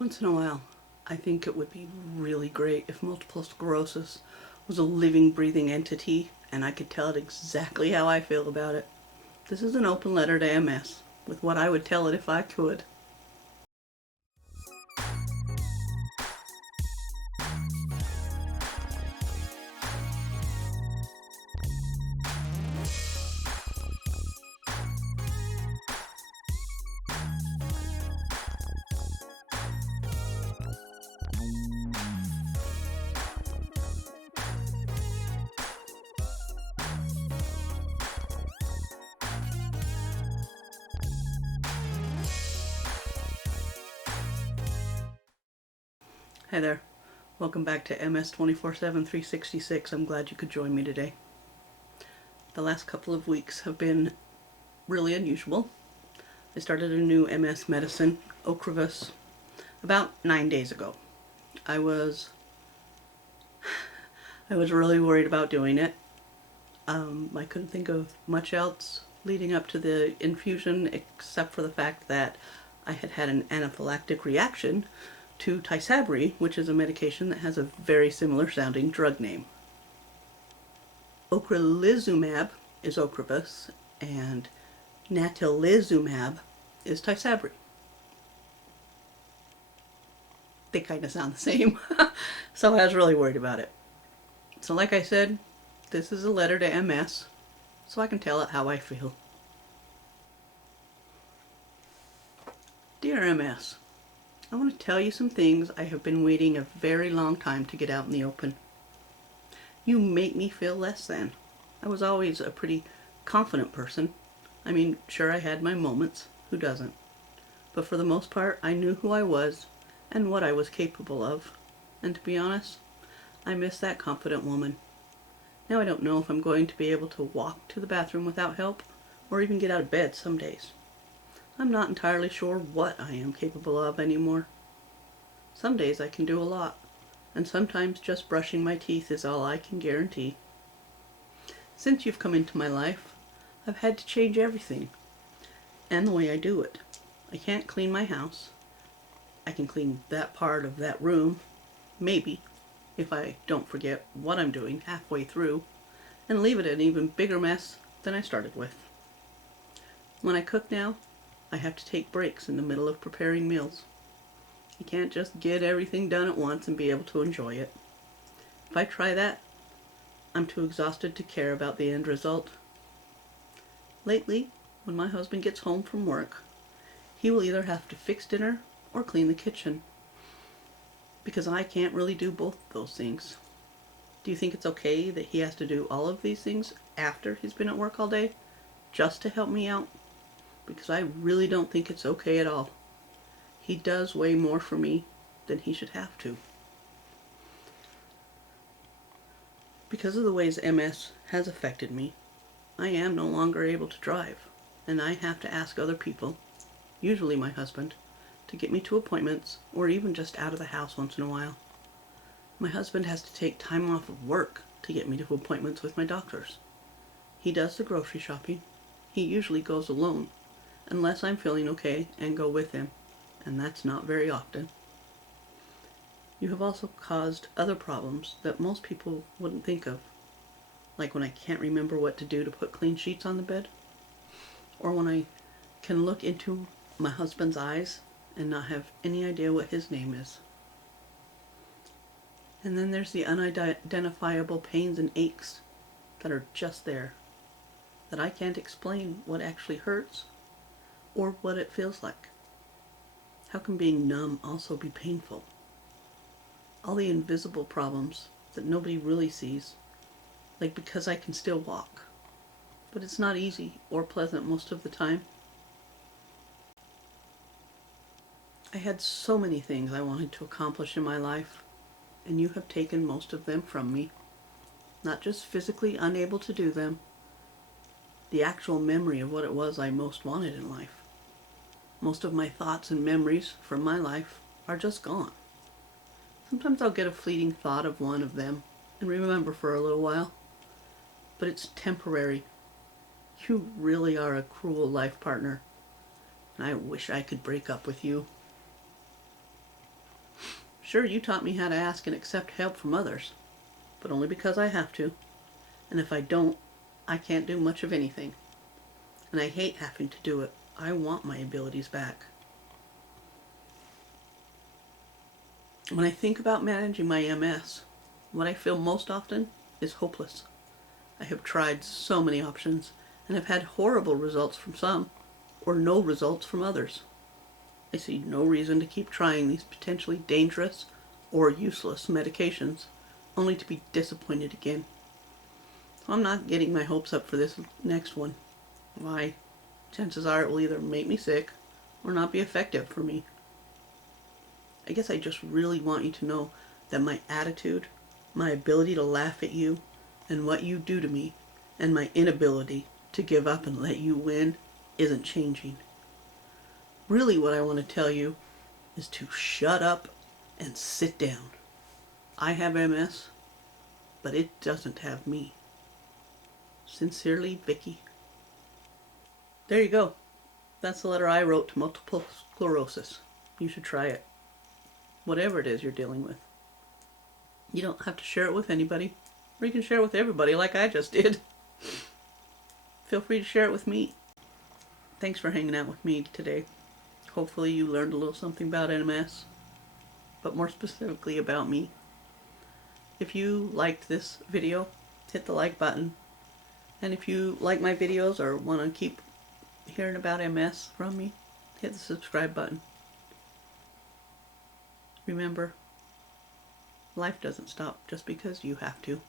Once in a while, I think it would be really great if multiple sclerosis was a living, breathing entity and I could tell it exactly how I feel about it. This is an open letter to MS, with what I would tell it if I could. Hey there. Welcome back to MS 24/7 366. I'm glad you could join me today. The last couple of weeks have been really unusual. I started a new MS medicine, Ocrevus, about 9 days ago. I was really worried about doing it. I couldn't think of much else leading up to the infusion except for the fact that I had had an anaphylactic reaction to Tysabri, which is a medication that has a very similar sounding drug name. Ocrelizumab is Ocrevus, and natalizumab is Tysabri. They kind of sound the same, so I was really worried about it. So like I said, this is a letter to MS, so I can tell it how I feel. Dear MS, I want to tell you some things I have been waiting a very long time to get out in the open. You make me feel less than. I was always a pretty confident person. I mean, sure, I had my moments. Who doesn't? But for the most part, I knew who I was and what I was capable of. And to be honest, I miss that confident woman. Now I don't know if I'm going to be able to walk to the bathroom without help, or even get out of bed some days. I'm not entirely sure what I am capable of anymore. Some days I can do a lot, and sometimes just brushing my teeth is all I can guarantee. Since you've come into my life, I've had to change everything, and the way I do it. I can't clean my house. I can clean that part of that room, maybe, if I don't forget what I'm doing halfway through, and leave it an even bigger mess than I started with. When I cook now, I have to take breaks in the middle of preparing meals. You can't just get everything done at once and be able to enjoy it. If I try that, I'm too exhausted to care about the end result. Lately, when my husband gets home from work, he will either have to fix dinner or clean the kitchen, because I can't really do both of those things. Do you think it's okay that he has to do all of these things after he's been at work all day, just to help me out? Because I really don't think it's okay at all. He does way more for me than he should have to. Because of the ways MS has affected me, I am no longer able to drive, and I have to ask other people, usually my husband, to get me to appointments or even just out of the house once in a while. My husband has to take time off of work to get me to appointments with my doctors. He does the grocery shopping. He usually goes alone, unless I'm feeling okay and go with him, and that's not very often. You have also caused other problems that most people wouldn't think of, like when I can't remember what to do to put clean sheets on the bed, or when I can look into my husband's eyes and not have any idea what his name is. And then there's the unidentifiable pains and aches that are just there, that I can't explain what actually hurts or what it feels like. How can being numb also be painful? All the invisible problems that nobody really sees, like because I can still walk, but it's not easy or pleasant most of the time. I had so many things I wanted to accomplish in my life, and you have taken most of them from me. Not just physically unable to do them, the actual memory of what it was I most wanted in life. Most of my thoughts and memories from my life are just gone. Sometimes I'll get a fleeting thought of one of them and remember for a little while, but it's temporary. You really are a cruel life partner, and I wish I could break up with you. Sure, you taught me how to ask and accept help from others, but only because I have to. And if I don't, I can't do much of anything. And I hate having to do it. I want my abilities back. When I think about managing my MS, what I feel most often is hopeless. I have tried so many options and have had horrible results from some, or no results from others. I see no reason to keep trying these potentially dangerous or useless medications, only to be disappointed again. So I'm not getting my hopes up for this next one. Why? Chances are it will either make me sick or not be effective for me. I guess I just really want you to know that my attitude, my ability to laugh at you and what you do to me, and my inability to give up and let you win isn't changing. Really what I want to tell you is to shut up and sit down. I have MS, but it doesn't have me. Sincerely, Vicky. There you go. That's the letter I wrote to multiple sclerosis. You should try it. Whatever it is you're dealing with. You don't have to share it with anybody, or you can share it with everybody like I just did. Feel free to share it with me. Thanks for hanging out with me today. Hopefully you learned a little something about MS, but more specifically about me. If you liked this video, hit the like button. And if you like my videos or want to keep hearing about MS from me, hit the subscribe button. Remember, life doesn't stop just because you have to.